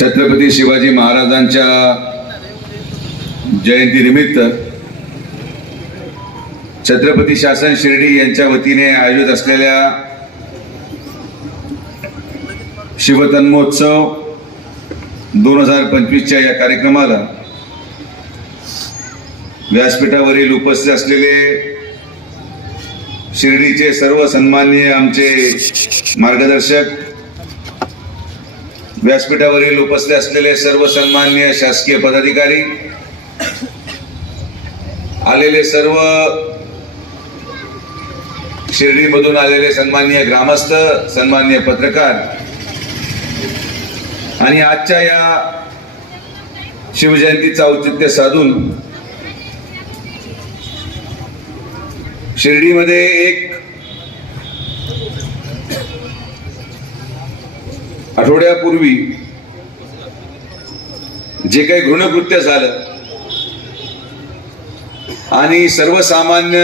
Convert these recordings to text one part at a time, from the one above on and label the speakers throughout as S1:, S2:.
S1: छत्रपती शिवाजी महाराजांच्या जयंतीनिमित्त छत्रपती शासन शिर्डी यांच्या वतीने आयोजित असलेल्या शिवतन्मोत्सव दोन हजार पंचवीसच्या या कार्यक्रमाला व्यासपीठावरील उपस्थित असलेले शिर्डीचे सर्व सन्माननीय आमचे मार्गदर्शक व्यासपीठावरील उपस्थित असलेले सर्व सन्माननीय शासकीय पदाधिकारी आलेले सर्व शिर्डीमधून आलेले सन्माननीय ग्रामस्थ सन्माननीय पत्रकार आणि आजच्या या शिवजयंतीचं औचित्य साधून शिर्डीमध्ये एक आठवड्यापूर्वी जे काही घृणकृत्य झालं आणि सर्वसामान्य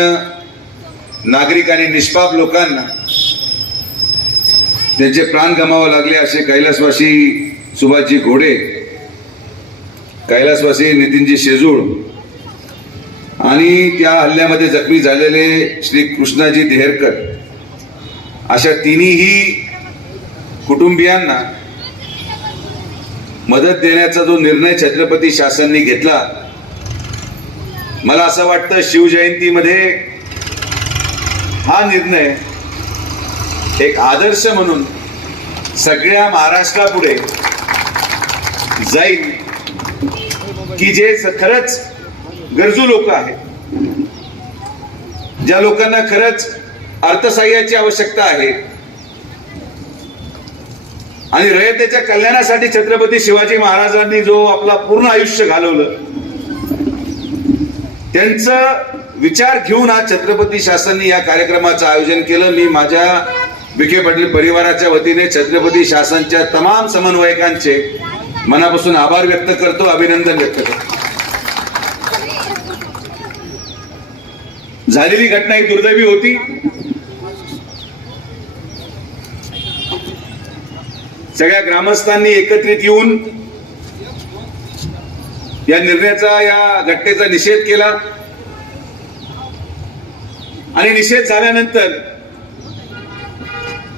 S1: नागरिक आणि निष्पाप लोकांना त्यांचे प्राण गमावं लागले असे कैलासवासी सुभाषजी घोडे कैलासवासी नितीनजी शेजूळ आणि त्या हल्ल्यामध्ये जखमी झालेले श्री कृष्णाजी देहरकर अशा तिन्हीही कुटुंबियांना मदत देण्याचा जो निर्णय छत्रपती शासनाने घेतला मला असं वाटतं शिवजयंतीमध्ये हा निर्णय एक आदर्श म्हणून सगळ्या महाराष्ट्रापुढे जाईल की जे खरंच गरजू लोक आहेत. ज्या लोकांना खरंच अर्थसहाय्याची आवश्यकता आहे आणि रयतेच्या कल्याणासाठी छत्रपती शिवाजी महाराजांनी जो आपला पूर्ण आयुष्य घालवलं त्यांचं विचार घेऊन आज छत्रपती शासननी या कार्यक्रमाचं आयोजन केलं. मी माझ्या विखे पाटील परिवाराच्या वतीने छत्रपती शासनच्या तमाम समन्वयकांचे मनापासून आभार व्यक्त करतो अभिनंदन व्यक्त करतो. झालेली घटना ही दुर्दैवी होती. सगळ्या ग्रामस्थांनी एकत्रित येऊन या निर्णयाचा या घटनेचा निषेध केला. आणि निषेध झाल्यानंतर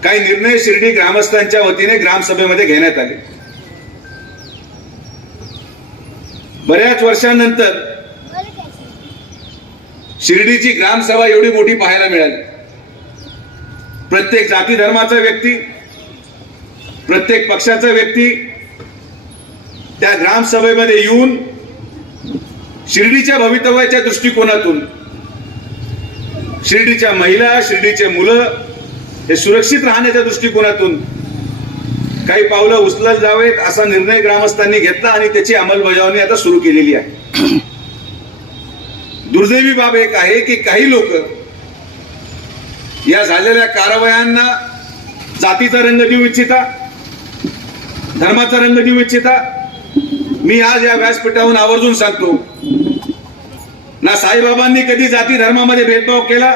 S1: काही निर्णय शिर्डी ग्रामस्थांच्या वतीने ग्रामसभेमध्ये घेण्यात आले. बऱ्याच वर्षांनंतर शिर्डीची ग्रामसभा एवढी मोठी पाहायला मिळाली. प्रत्येक जाती धर्माचा व्यक्ती प्रत्येक पक्षाचा व्यक्ती त्या ग्रामसभेमध्ये येऊन शिर्डीच्या भवितव्याच्या दृष्टिकोनातून शिर्डीच्या महिला शिर्डीचे मुलं हे सुरक्षित राहण्याच्या दृष्टिकोनातून काही पावलं उचलत जावेत असा निर्णय ग्रामस्थांनी घेतला आणि त्याची अंमलबजावणी आता सुरू केलेली आहे. दुर्दैवी बाब एक आहे की काही लोक या झालेल्या कारवायांना जातीचा रंग देऊ इच्छिता धर्माचा रंग देऊ इच्छिता मी आज या व्यासपीठाहून आवर्जून सांगतो ना साईबाबांनी कधी जाती धर्मामध्ये भेदभाव केला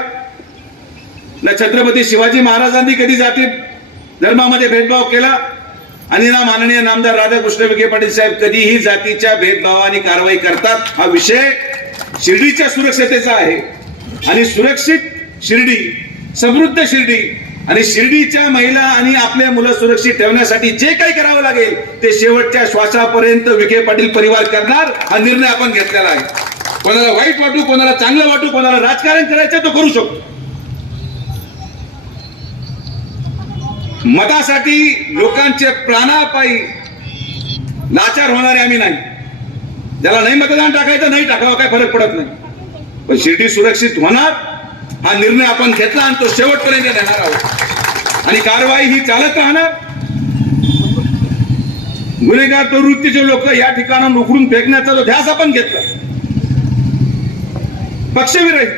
S1: ना छत्रपती शिवाजी महाराजांनी कधी जाती धर्मामध्ये भेदभाव केला आणि ना माननीय नामदार राधाकृष्ण विखे पाटील साहेब कधीही जातीच्या भेदभावाने कारवाई करतात. हा विषय शिर्डीच्या सुरक्षतेचा आहे. आणि सुरक्षित शिर्डी समृद्ध शिर्डी आणि शिर्डीच्या महिला आणि आपल्या मुलं सुरक्षित ठेवण्यासाठी जे काही करावं लागेल ते शेवटच्या श्वासापर्यंत विखे पाटील परिवार करणार हा निर्णय आपण घेतलेला आहे. कोणाला वाईट वाटू कोणाला चांगलं वाटू कोणाला राजकारण करायचं तो करू शकतो. मतासाठी लोकांचे प्राणापायी लाचार होणारे आम्ही नाही. ज्याला नाही मतदान टाकायचं नाही टाकावं काय फरक पडत नाही. पण शिर्डी सुरक्षित होणार हा निर्णय आपण घेतला आणि तो शेवटपर्यंत देणार आहोत. आणि कारवाई ही चालत राहणार. गुन्हेगार प्रवृत्तीचे लोक या ठिकाणाहून उघडून फेकण्याचा जो ध्यास आपण घेतला. पक्षविरहित.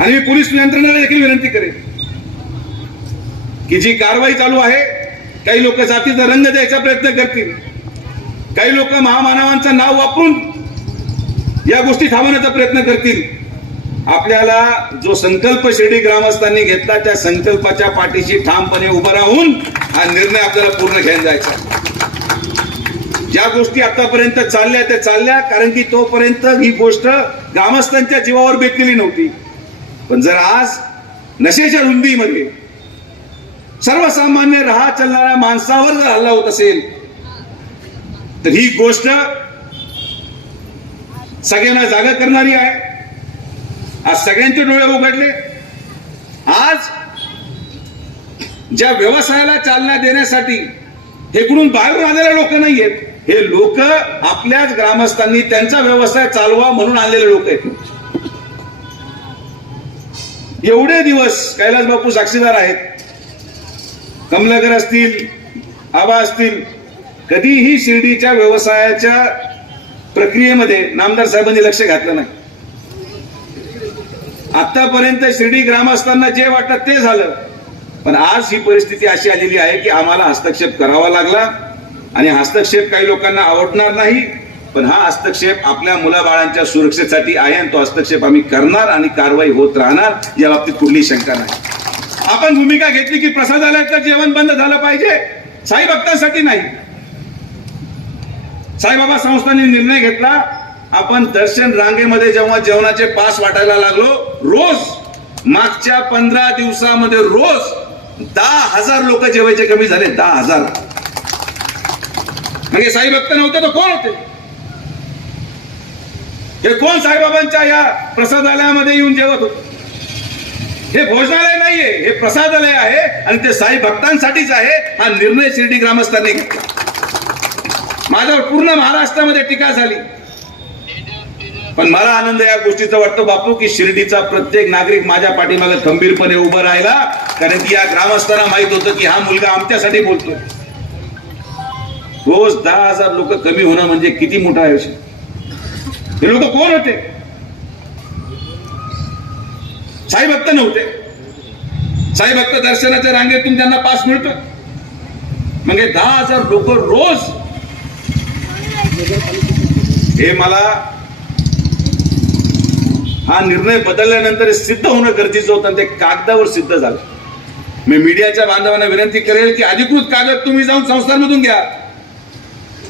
S1: आणि मी पोलीस यंत्रणेला देखील विनंती करेन की जी कारवाई चालू आहे काही लोक जातीचा रंग द्यायचा प्रयत्न करतील. काही लोक महामानवांचं नाव वापरून या गोष्टी थांबवण्याचा प्रयत्न करतील. आपल्याला जो संकल्प शिर्डी ग्रामस्थांनी घेतला त्या संकल्पाच्या पाठीशी ठामपणे उभं राहून हा निर्णय आपल्याला पूर्ण घ्यायला जायचा ज्या गोष्टी आतापर्यंत चालल्या त्या चालल्या कारण की तोपर्यंत ही गोष्ट ग्रामस्थांच्या जीवावर बेतलेली नव्हती. पण जर आज नशेच्या रुंदीमध्ये सर्वसामान्य राहा चालणाऱ्या माणसावर जर हल्ला होत असेल तर ही गोष्ट सगळ्यांना जागा करणारी आहे. आज सगळ्यांचे डोळे उघडले. आज ज्या व्यवसायाला चालना देण्यासाठी हेकडून बाहेरून आलेले लोक नाही आहेत हे लोक आपल्याच ग्रामस्थांनी त्यांचा व्यवसाय चालवा म्हणून आलेले लोक आहेत. एवढे दिवस कैलास बापू साक्षीदार आहेत. कमलगर असतील आबा असतील कधीही शिर्डीच्या व्यवसायाच्या प्रक्रियेमध्ये नामदार साहेबांनी लक्ष घातलं नाही. आतापर्यंत शिर्डी ग्रामस्थांना जे वाटत ते झालं. पण आज ही परिस्थिती अशी आलेली आहे की आम्हाला हस्तक्षेप करावा लागला आणि हस्तक्षेप काही लोकांना आवडणार नाही पण हा हस्तक्षेप आपल्या मुलाबाळांच्या सुरक्षेसाठी आहे आणि तो हस्तक्षेप आम्ही करणार आणि कारवाई होत राहणार या बाबतीत कुठलीही शंका नाही. आपण भूमिका घेतली की प्रसादालयाचं जेवण बंद झालं पाहिजे. साई भक्तांसाठी नाही. साईबाबा संस्थांनी निर्णय घेतला आपण दर्शन रांगेमध्ये जेव्हा जेवणाचे पास वाटायला लागलो रोज मागच्या पंधरा दिवसामध्ये रोज दहा हजार लोक जेवायचे कमी झाले दहा हजार. म्हणजे साई भक्त नव्हते तर कोण होते? हे कोण साईबाबांच्या या प्रसादालयामध्ये येऊन जेवत होते? हे भोजनालय नाहीये हे प्रसादालय आहे आणि ते साई भक्तांसाठीच आहे हा निर्णय शिर्डी ग्रामस्थांनी घेतला. माझ्यावर पूर्ण महाराष्ट्रामध्ये टीका झाली. पण मला आनंद या गोष्टीचा वाटतो बापू की शिर्डीचा प्रत्येक नागरिक माझ्या पाठीमागे खंबीरपणे उभं राहिला. कारण की या ग्रामस्थांना माहीत होतं की हा मुलगा आमच्यासाठी बोलतोय रोज दहा हजार लोक कमी होणं म्हणजे किती मोठा आयुष्य? हे लोक कोण होते? साई भक्त नव्हते. साई भक्त दर्शनाच्या रांगेतून त्यांना पास मिळतो. म्हणजे दहा हजार लोक रोज हे मला हा निर्णय बदलल्यानंतर सिद्ध होणं गरजेचं होतं आणि ते कागदावर सिद्ध झालं. मी मीडियाच्या बांधवांना विनंती करेल की अधिकृत कागद तुम्ही जाऊन संस्थांमधून घ्या.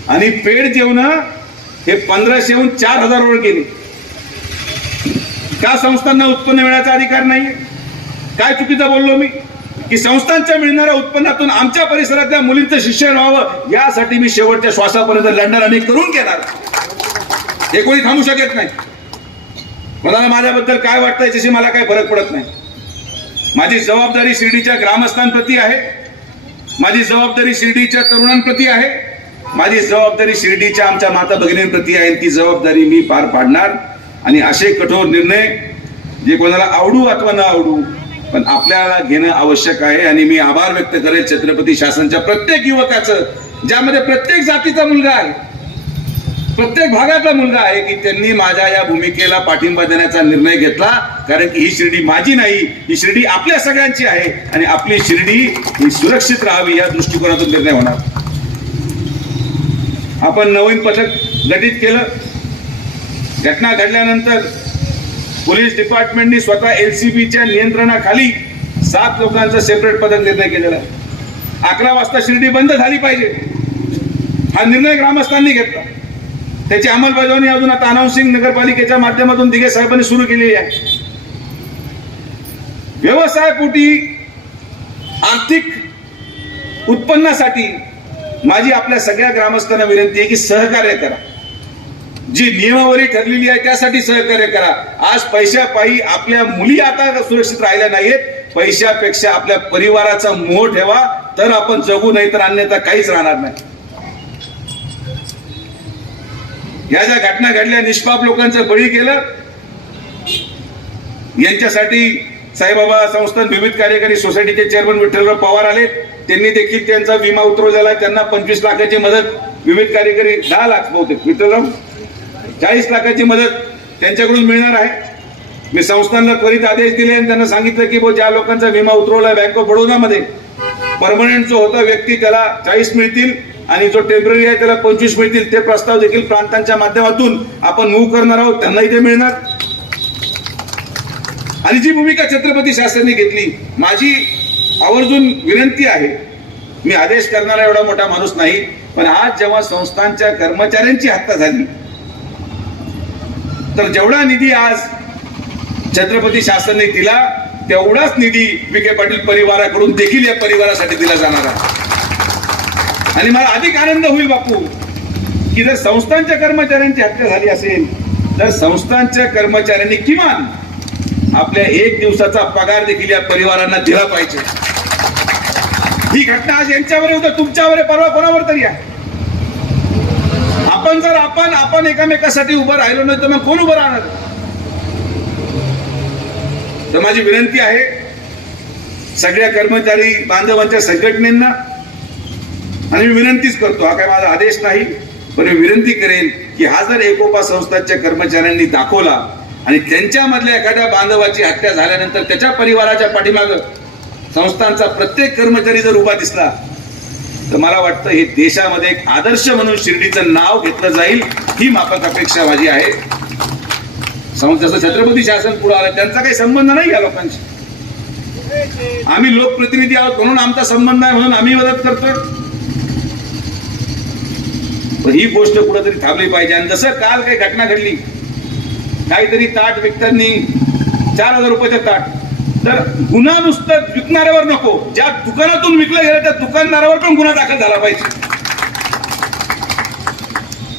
S1: आणि पेड जेवण हे पंधराशेहून चार हजारवर गेले. का संस्थांना उत्पन्न मिळण्याचा अधिकार नाही काय चुकीचं बोललो मी? की संस्थांच्या मिळणाऱ्या उत्पन्नातून आमच्या परिसरातल्या मुलींचं शिक्षण व्हावं यासाठी मी शेवटच्या श्वासापर्यंत लढणार आणि करून घेणार. हे कोणी थांबू शकत नाही. मला माझ्याबद्दल काय वाटतं याच्याशी मला काही फरक पडत नाही. माझी जबाबदारी शिर्डीच्या ग्रामस्थांप्रती आहे. माझी जबाबदारी शिर्डीच्या तरुणांप्रती आहे. माझी जबाबदारी शिर्डीच्या आमच्या माता भगिनींप्रती आहे. ती जबाबदारी मी पार पाडणार. आणि असे कठोर निर्णय जे कोणाला आवडू अथवा न आवडू पण आपल्याला घेणं आवश्यक आहे. आणि मी आभार व्यक्त करेल छत्रपती शासनच्या प्रत्येक युवकाचं ज्यामध्ये प्रत्येक जातीचा मुलगा आहे. प्रत्येक भागातला मुलगा आहे की त्यांनी माझ्या या भूमिकेला पाठिंबा देण्याचा निर्णय घेतला. कारण की ही शिर्डी माझी नाही ही शिर्डी आपल्या सगळ्यांची आहे आणि आपली शिर्डी ही सुरक्षित राहावी या दृष्टिकोनातून निर्णय होणार. आपण नवीन पथक गठीत केलं. घटना घडल्यानंतर पोलीस डिपार्टमेंटनी स्वतः एल सी बीच्या नियंत्रणाखाली सात लोकांचं सेपरेट पथक निर्णय केलेला आहे. अकरा वाजता शिर्डी बंद झाली पाहिजे. हा निर्णय ग्रामस्थांनी घेतला. त्याची अंमलबजावणी अजून आता अनाउन्सिंग नगरपालिकेच्या माध्यमातून दिघे साहेबांनी सुरू केलेली आहे. व्यवसायपोटी आर्थिक उत्पन्नासाठी माझी आपल्या सगळ्या ग्रामस्थांना विनंती आहे की सहकार्य करा. जी नियमावली ठरलेली आहे त्यासाठी सहकार्य करा. आज पैशापायी आपल्या मुली आता सुरक्षित राहिल्या नाहीयेत. पैशापेक्षा आपल्या परिवाराचा मोह ठेवा. तर आपण जगू नाही तर अन्यथा काहीच राहणार नाही. या ज्या घटना घडल्या निष्पाप लोकांचं बळी केलं यांच्यासाठी साईबाबा संस्थान विविध कार्यकारी सोसायटीचे चेअरमन विठ्ठलराव पवार आले. त्यांनी देखील त्यांचा विमा उतरवलेला झाला. त्यांना पंचवीस लाखाची मदत विविध कार्यकारी दहा लाख बहुतेक. विठ्ठलराव चाळीस लाखाची मदत त्यांच्याकडून मिळणार आहे. मी संस्थांना त्वरित आदेश दिले आणि त्यांना सांगितलं की ज्या लोकांचा विमा उतरवला बँक ऑफ बडोदामध्ये परमनंट जो होता व्यक्ती त्याला चाळीस मिळतील. आणि जो टेंपररी आहे त्याला पंचवीस मिळतील ते प्रस्ताव देखील प्रांतांच्या माध्यमातून आपण मूव्ह करणार आहोत. त्यांनाही ते मिळणार. आणि जी भूमिका छत्रपती शासनाने घेतली माझी आवर्जून विनंती आहे मी आदेश करणारा एवढा मोठा माणूस नाही पण आज जेव्हा संस्थांच्या कर्मचाऱ्यांची हत्या झाली तर जेवढा निधी आज छत्रपती शासनाने दिला तेवढाच निधी विखे पाटील परिवाराकडून देखील या परिवारासाठी दिला जाणार आहे. आणि मला अधिक आनंद होईल बापू की जर संस्थांच्या कर्मचाऱ्यांची हत्या झाली असेल तर संस्थांच्या कर्मचाऱ्यांनी किमान आपल्या एक दिवसाचा पगार देखील या परिवारांना दिला पाहिजे. ही घटना आज यांच्यावर होतं तुमच्यावर परवा कोणावर तरी आहे? आपण जर आपण आपण एकामेकासाठी उभं राहिलो नाही तर मग कोण उभं राहणार? तर माझी विनंती आहे सगळ्या कर्मचारी बांधवांच्या संघटनेंना आणि मी विनंतीच करतो हा काय माझा आदेश नाही पण मी विनंती करेन की हा जर एकोपा संस्थांच्या कर्मचाऱ्यांनी दाखवला आणि त्यांच्यामधल्या एखाद्या बांधवाची हत्या झाल्यानंतर त्याच्या परिवाराच्या पाठीमाग संस्थांचा प्रत्येक कर्मचारी जर उभा दिसला तर मला वाटतं हे देशामध्ये एक आदर्श म्हणून शिर्डीचं नाव घेतलं जाईल ही माफक अपेक्षा माझी आहे. जसं छत्रपती शासन पुढे आलं त्यांचा काही संबंध नाही या लोकांशी. आम्ही लोकप्रतिनिधी आहोत म्हणून आमचा संबंध आहे म्हणून आम्ही मदत करतोय. ही गोष्ट कुठेतरी थांबली पाहिजे. आणि जसं काल काही घटना घडली काहीतरी ताट विकतांनी चार हजार रुपयाचं ताट. तर गुन्हा नुसतं विकणाऱ्यावर नको. ज्या दुकानातून विकलं गेलं त्या दुकानदारावर पण गुन्हा दाखल झाला पाहिजे.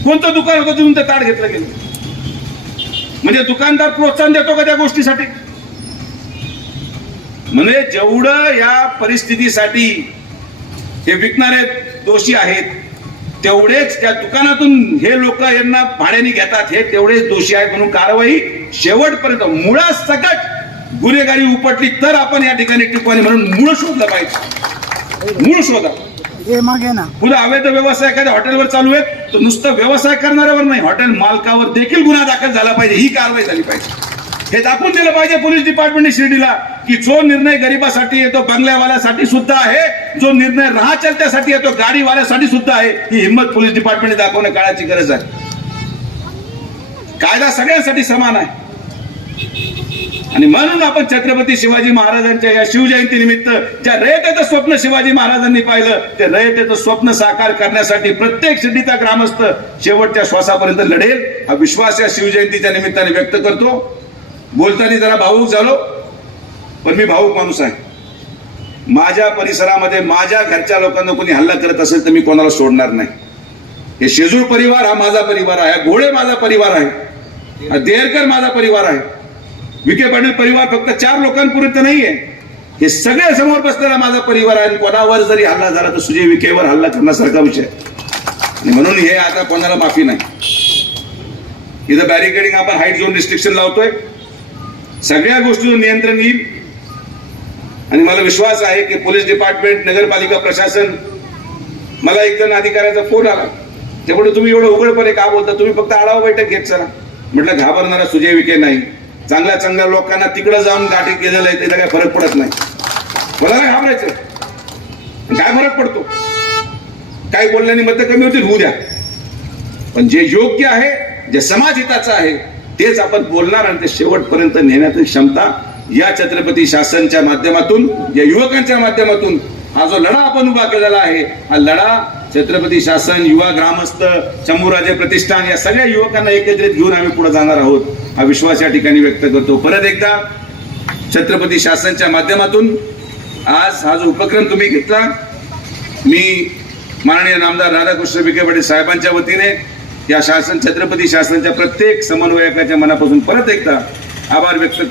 S1: कोणतं दुकान होतं तिथून ते ताट घेतलं गेलं? म्हणजे दुकानदार प्रोत्साहन देतो का त्या गोष्टीसाठी? म्हणजे जेवढं या परिस्थितीसाठी हे विकणारे दोषी आहेत तेवढेच त्या दुकानातून हे लोक यांना भाड्याने घेतात हे तेवढेच दोषी आहेत म्हणून कारवाई शेवटपर्यंत मुळात सकट गुन्हेगारी उपटली तर आपण या ठिकाणी टिकवानी म्हणून मूळ शोधलं पाहिजे. मूळ शोधा.
S2: हे मागे ना.
S1: पुढे अवैध व्यवसाय एखाद्या हॉटेलवर चालू आहेत तर नुसतं व्यवसाय करणाऱ्यावर नाही हॉटेल मालकावर देखील गुन्हा दाखल झाला पाहिजे ही कारवाई झाली पाहिजे. हे दाखवून दिलं पाहिजे पोलीस डिपार्टमेंटने शिर्डीला की जो निर्णय गरिबासाठी येतो बंगल्यावाल्यासाठी सुद्धा आहे. जो निर्णय राहचलत्यासाठी येतो गाडीवाल्यासाठी सुद्धा आहे. ही हिंमत पोलीस डिपार्टमेंटने दाखवणं काळाची गरज आहे. कायदा सगळ्यांसाठी समान आहे. आणि म्हणून आपण छत्रपती शिवाजी महाराजांच्या या शिवजयंती निमित्त ज्या रयतेचं स्वप्न शिवाजी महाराजांनी पाहिलं ते रयतेचं स्वप्न साकार करण्यासाठी प्रत्येक शिर्डीचा ग्रामस्थ शेवटच्या श्वासापर्यंत लढेल. हा विश्वास या शिवजयंतीच्या निमित्ताने व्यक्त करतो. बोलताना जरा भाऊक झालो पण मी भाऊक माणूस आहे. माझ्या परिसरामध्ये माझ्या घरच्या लोकांना कोणी हल्ला करत असेल तर मी कोणाला सोडणार नाही. हे शेजूळ परिवार हा माझा परिवार आहे हा घोडे माझा परिवार आहे हा देरकर माझा परिवार आहे. विखे पाटील परिवार फक्त चार लोकांपुरतं नाहीये. हे सगळे समोर बसलेला माझा परिवार आहे आणि कोणावर जरी हल्ला झाला तर सुजय विखेवर हल्ला करण्यासारखा विषय. आणि म्हणून हे आता कोणाला माफी नाही. इथं बॅरिकेडिंग आपण हाईट झोन रिस्ट्रिक्शन लावतोय. सगळ्या गोष्टीवर नियंत्रण येईल. आणि मला विश्वास आहे की पोलीस डिपार्टमेंट नगरपालिका प्रशासन मला एक अधिकाऱ्याचा फोन आला. त्यामुळे तुम्ही एवढं उघडपणे का बोलता? तुम्ही फक्त आढावा बैठक घेत चला. म्हटलं घाबरणारा सुजय विखे नाही. चांगल्या चांगल्या लोकांना तिकडं जाऊन गाठी केलेलं आहे त्याचा काय फरक पडत नाही. मला नाही घाबरायचं. काय फरक पडतो? काही बोलल्याने मत कमी होतील होऊ द्या. पण जे योग्य आहे जे समाज हिताचं आहे तेच आपण बोलणार आणि ते शेवटपर्यंत नेण्याची क्षमता या छत्रपती शासनच्या माध्यमातून या युवकांच्या माध्यमातून हा जो लढा आपण उभा केलेला आहे हा लढा छत्रपती शासन युवा ग्रामस्थ चमूराजे प्रतिष्ठान या सगळ्या युवकांना एकत्रित घेऊन आम्ही पुढे जाणार आहोत. हा विश्वास या ठिकाणी व्यक्त करतो. परत एकदा छत्रपती शासनच्या माध्यमातून आज हा जो उपक्रम तुम्ही घेतला मी माननीय नामदार राधाकृष्ण विखे पाटील साहेबांच्या वतीने या शासन छत्रपती शासनाच्या प्रत्येक समन्वयकाच्या मनापासून परत एकदा आभार व्यक्त करतो.